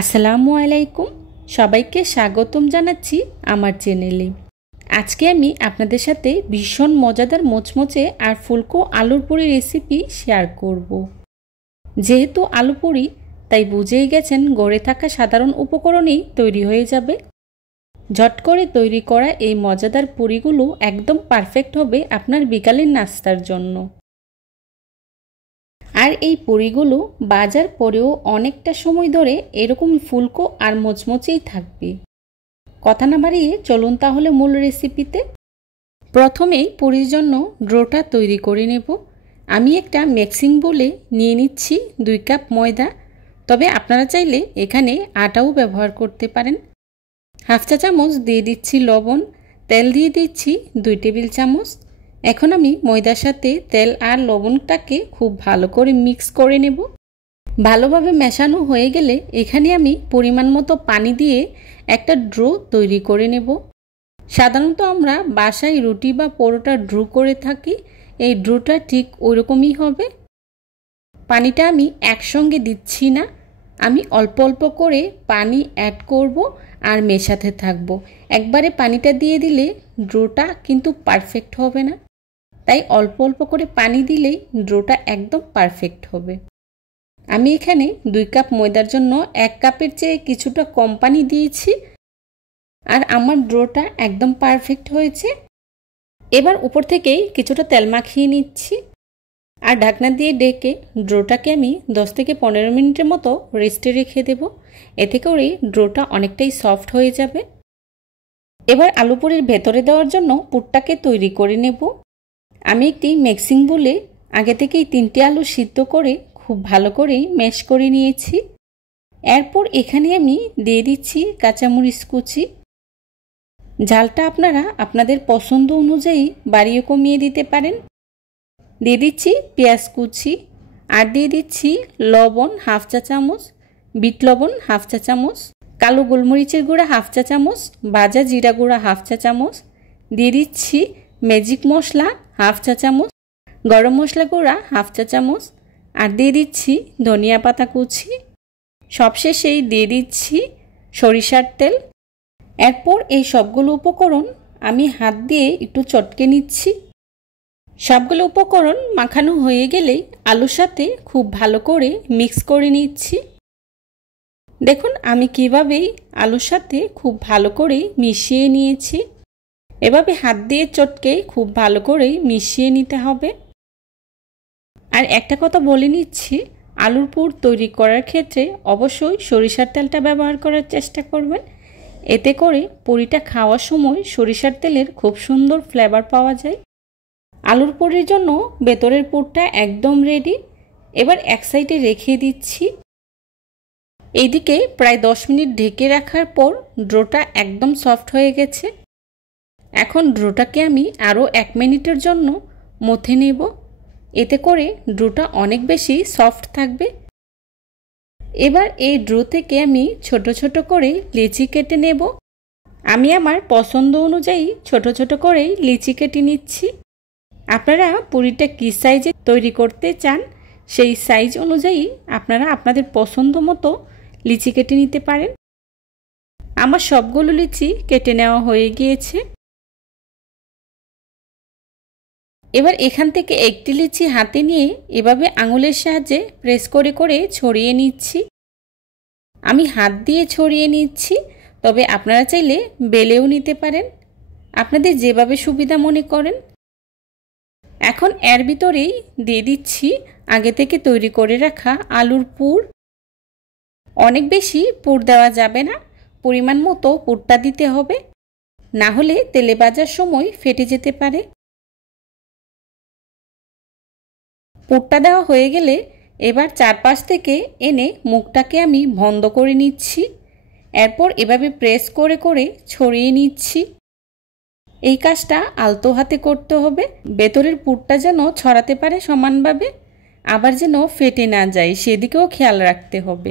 আসসালামু আলাইকুম, সবাইকে স্বাগতম জানাচ্ছি আমার চ্যানেলে। আজকে আমি আপনাদের সাথে ভীষণ মজাদার মোচমোচে আর ফুলকো আলুর পুরি রেসিপি শেয়ার করব। যেহেতু আলু পুরি, তাই বুঝেই গেছেন ঘরে থাকা সাধারণ উপকরণেই তৈরি হয়ে যাবে। ঝট করে তৈরি করা এই মজাদার পুরিগুলো একদম পারফেক্ট হবে আপনার বিকালের নাস্তার জন্য। আর এই পুরিগুলো বাজার পরেও অনেকটা সময় ধরে এরকম ফুলকো আর মোচমোচেই থাকবে। কথা না বাড়িয়ে চলুন তাহলে মূল রেসিপিতে। প্রথমেই পুরির জন্য ডোটা তৈরি করে নেব। আমি একটা মিক্সিং বোলে নিয়ে নিচ্ছি 2 কাপ ময়দা, তবে আপনারা চাইলে এখানে আটাও ব্যবহার করতে পারেন। হাফ চা চামচ দিয়ে দিচ্ছি লবণ, তেল দিয়ে দিচ্ছি 2 টেবিল চামচ। এখন আমি ময়দার সাথে তেল আর লবণটাকে খুব ভালো করে মিক্স করে নেব। ভালোভাবে মেশানো হয়ে গেলে এখানে আমি পরিমাণ মতো পানি দিয়ে একটা ডো তৈরি করে নেব। সাধারণত আমরা বাসায় রুটি বা পরোটা ডো করে থাকি, এই ডোটা ঠিক ওইরকমই হবে। পানিটা আমি একসঙ্গে দিচ্ছি না, আমি অল্প অল্প করে পানি অ্যাড করব আর মেশাতে থাকব। একবারে পানিটা দিয়ে দিলে ডোটা কিন্তু পারফেক্ট হবে না, তাই অল্প অল্প করে পানি দিলেই ডোটা একদম পারফেক্ট হবে। আমি এখানে 2 কাপ ময়দার জন্য 1 কাপের চেয়ে কিছুটা কম পানি দিয়েছি, আর আমার ডোটা একদম পারফেক্ট হয়েছে। এবার উপর থেকেই কিছুটা তেল মাখিয়ে নিচ্ছি আর ঢাকনা দিয়ে ঢেকে ডোটাকে আমি 10 থেকে 15 মিনিটের মতো রেস্টে রেখে দেব। এতে করে ডোটা অনেকটাই সফট হয়ে যাবে। এবার আলু পুরির ভেতরে দেওয়ার জন্য পুরটাকে তৈরি করে নেব। আমি একটি মিক্সিং বোলে আগে থেকেই 3টে আলু সিদ্ধ করে খুব ভালো করে ম্যাশ করে নিয়েছি। এরপর এখানে আমি দিয়ে দিচ্ছি কাঁচামরিচ কুচি। ঝালটা আপনারা আপনাদের পছন্দ অনুযায়ী বাড়িয়ে কমিয়ে দিতে পারেন। দিয়ে দিচ্ছি পেঁয়াজ কুচি আর দিয়ে দিচ্ছি লবণ হাফ চা চামচ, বিট লবণ হাফ চা চামচ, কালো গোলমরিচের গুঁড়া হাফ চা চামচ, ভাজা জিরা গুঁড়া হাফ চা চামচ, দিয়ে দিচ্ছি ম্যাজিক মশলা হাফ চা চামচ, গরম মশলা গুঁড়া হাফ চা চামচ, আর দিয়ে দিচ্ছি ধনিয়া পাতা কুচি। সবশেষেই দিয়ে দিচ্ছি সরিষার তেল। এরপর এই সবগুলো উপকরণ আমি হাত দিয়ে একটু চটকে নিচ্ছি। সবগুলো উপকরণ মাখানো হয়ে গেলেই আলুর সাথে খুব ভালো করে মিক্স করে নিচ্ছি। দেখুন আমি কিভাবেই আলুর সাথে খুব ভালো করে মিশিয়ে নিয়েছি। এভাবে হাত দিয়ে চটকে খুব ভালো করে মিশিয়ে নিতে হবে। আর একটা কথা বলে নিচ্ছি, আলুর পুর তৈরি করার ক্ষেত্রে অবশ্যই সরিষার তেলটা ব্যবহার করার চেষ্টা করবেন। এতে করে পুরিটা খাওয়ার সময় সরিষার তেলের খুব সুন্দর ফ্লেভার পাওয়া যায়। আলুর পুরির জন্য ভেতরের পুরটা একদম রেডি। এবার এক সাইডে রেখে দিচ্ছি। এইদিকে প্রায় 10 মিনিট ঢেকে রাখার পর ডোটা একদম সফট হয়ে গেছে। এখন ডোটাকে আমি আরও 1 মিনিটের জন্য মথে নেব। এতে করে ডোটা অনেক বেশি সফট থাকবে। এবার এই ডো থেকে আমি ছোট ছোট করে লিচি কেটে নেব। আমি আমার পছন্দ অনুযায়ী ছোট ছোট করেই লিচি কেটে নিচ্ছি। আপনারা পুরিটা কী সাইজে তৈরি করতে চান সেই সাইজ অনুযায়ী আপনারা আপনাদের পছন্দ মতো লিচি কেটে নিতে পারেন। আমার সবগুলো লিচি কেটে নেওয়া হয়ে গিয়েছে। এবার এখান থেকে একটি লিচি হাতে নিয়ে এভাবে আঙুলের সাহায্যে প্রেস করে করে ছড়িয়ে নিচ্ছি। আমি হাত দিয়ে ছড়িয়ে নিচ্ছি, তবে আপনারা চাইলে বেলেও নিতে পারেন, আপনাদের যেভাবে সুবিধা মনে করেন। এখন এর ভিতরেই দিয়ে দিচ্ছি আগে থেকে তৈরি করে রাখা আলুর পুর। অনেক বেশি পুর দেওয়া যাবে না, পরিমাণ মতো পুরটা দিতে হবে, না হলে তেলে ভাজার সময় ফেটে যেতে পারে। পুরটা দেওয়া হয়ে গেলে এবার চারপাশ থেকে এনে মুখটাকে আমি বন্ধ করে নিচ্ছি। এরপর এভাবে প্রেস করে করে ছড়িয়ে নিচ্ছি। এই কাজটা আলতো হাতে করতে হবে, ভেতরের পুরটা যেন ছড়াতে পারে সমানভাবে, আবার যেন ফেটে না যায় সেদিকেও খেয়াল রাখতে হবে।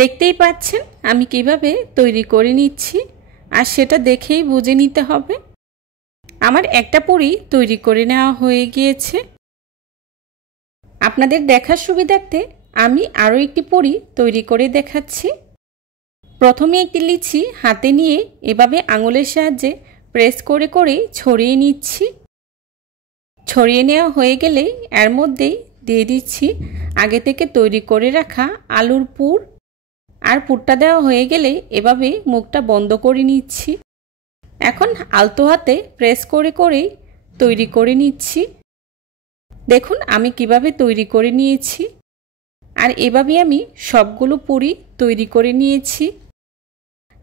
দেখতেই পাচ্ছেন আমি কিভাবে তৈরি করে নিচ্ছি, আর সেটা দেখেই বুঝে নিতে হবে। আমার একটা পুরি তৈরি করে নেওয়া হয়ে গিয়েছে। আপনাদের দেখার সুবিধার্থে আমি আরও একটি পুরি তৈরি করে দেখাচ্ছি। প্রথমে একটি লিচি হাতে নিয়ে এভাবে আঙুলের সাহায্যে প্রেস করে করে ছড়িয়ে নিচ্ছি। ছড়িয়ে নেওয়া হয়ে গেলে এর মধ্যেই দিয়ে দিচ্ছি আগে থেকে তৈরি করে রাখা আলুর পুর। আর পুরটা দেওয়া হয়ে গেলে এভাবে মুখটা বন্ধ করে নিচ্ছি। এখন আলতো হাতে প্রেস করে করেই তৈরি করে নিচ্ছি। দেখুন আমি কিভাবে তৈরি করে নিয়েছি। আর এভাবে আমি সবগুলো পুরি তৈরি করে নিয়েছি।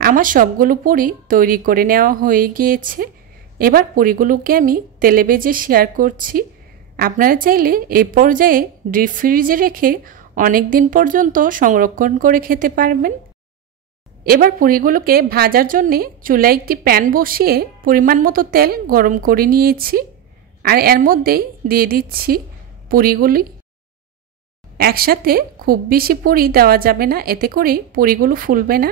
আমার সবগুলো পুরি তৈরি করে নেওয়া হয়ে গিয়েছে। এবার পুরিগুলোকে আমি তেলে ভেজে শেয়ার করছি। আপনারা চাইলে এই পর্যায়ে ডিপ ফ্রিজে রেখে অনেক দিন পর্যন্ত সংরক্ষণ করে খেতে পারবেন। এবার পুরিগুলোকে ভাজার জন্য চুলায় একটি প্যান বসিয়ে পরিমাণ মতো তেল গরম করে নিয়েছি। আর এর মধ্যেই দিয়ে দিচ্ছি পুরিগুলি। একসাথে খুব বেশি পুরি দেওয়া যাবে না, এতে করে পুরিগুলো ফুলবে না।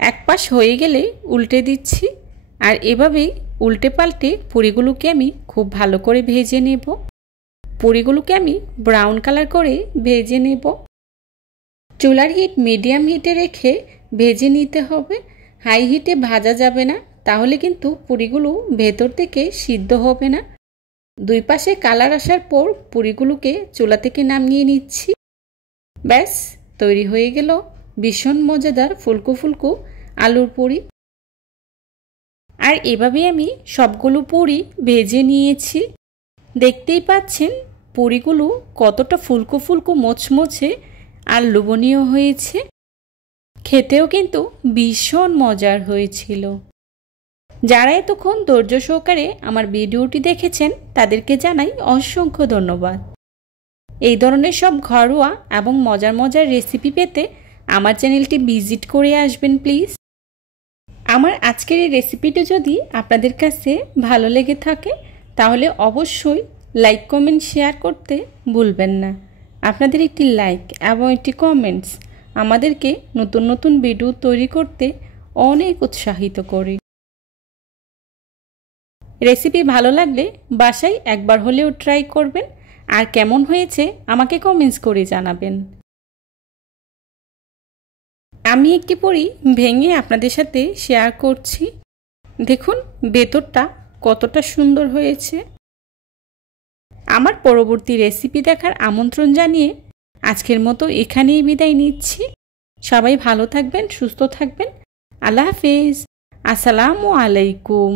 এক পাশ হয়ে গেলে উল্টে দিচ্ছি। আর এভাবেই উল্টে পাল্টে পুরিগুলোকে আমি খুব ভালো করে ভেজে নেব। পুরিগুলোকে আমি ব্রাউন কালার করে ভেজে নেব। চুলার হিট মিডিয়াম হিটে রেখে ভেজে নিতে হবে। হাই হিটে ভাজা যাবে না, তাহলে কিন্তু পুরিগুলো ভেতর থেকে সিদ্ধ হবে না। দুই পাশে কালার আসার পর পুরিগুলোকে চুলা থেকে নামিয়ে নিচ্ছি। ব্যাস তৈরি হয়ে গেল ভীষণ মজাদার ফুলকো ফুলকো আলুর পুরি। আর এভাবে আমি সবগুলো পুরি ভেজে নিয়েছি। দেখতেই পাচ্ছেন পুরিগুলো কতটা ফুলকো ফুলকো মোচমোচে আর লোভনীয় হয়েছে। খেতেও কিন্তু ভীষণ মজার হয়েছিল। যারা এতক্ষণ ধৈর্য সহকারে আমার ভিডিওটি দেখেছেন তাদেরকে জানাই অসংখ্য ধন্যবাদ। এই ধরনের সব ঘরোয়া এবং মজার মজার রেসিপি পেতে আমার চ্যানেলটি ভিজিট করে আসবেন প্লিজ। আমার আজকের এই রেসিপিটি যদি আপনাদের কাছে ভালো লেগে থাকে তাহলে অবশ্যই লাইক কমেন্ট শেয়ার করতে ভুলবেন না। আপনাদের একটি লাইক এবং একটি কমেন্টস আমাদেরকে নতুন নতুন ভিডিও তৈরি করতে অনেক উৎসাহিত করে। রেসিপি ভালো লাগলে বাসায় একবার হলেও ট্রাই করবেন। আর কেমন হয়েছে আমাকে কমেন্টস করে জানাবেন। আমি একটি পুরি ভেঙে আপনাদের সাথে শেয়ার করছি। দেখুন ভেতরটা কতটা সুন্দর হয়েছে। আমার পরবর্তী রেসিপি দেখার আমন্ত্রণ জানিয়ে আজকের মতো এখানেই বিদায় নিচ্ছি। সবাই ভালো থাকবেন, সুস্থ থাকবেন। আল্লাহ হাফেজ। আসসালামু আলাইকুম।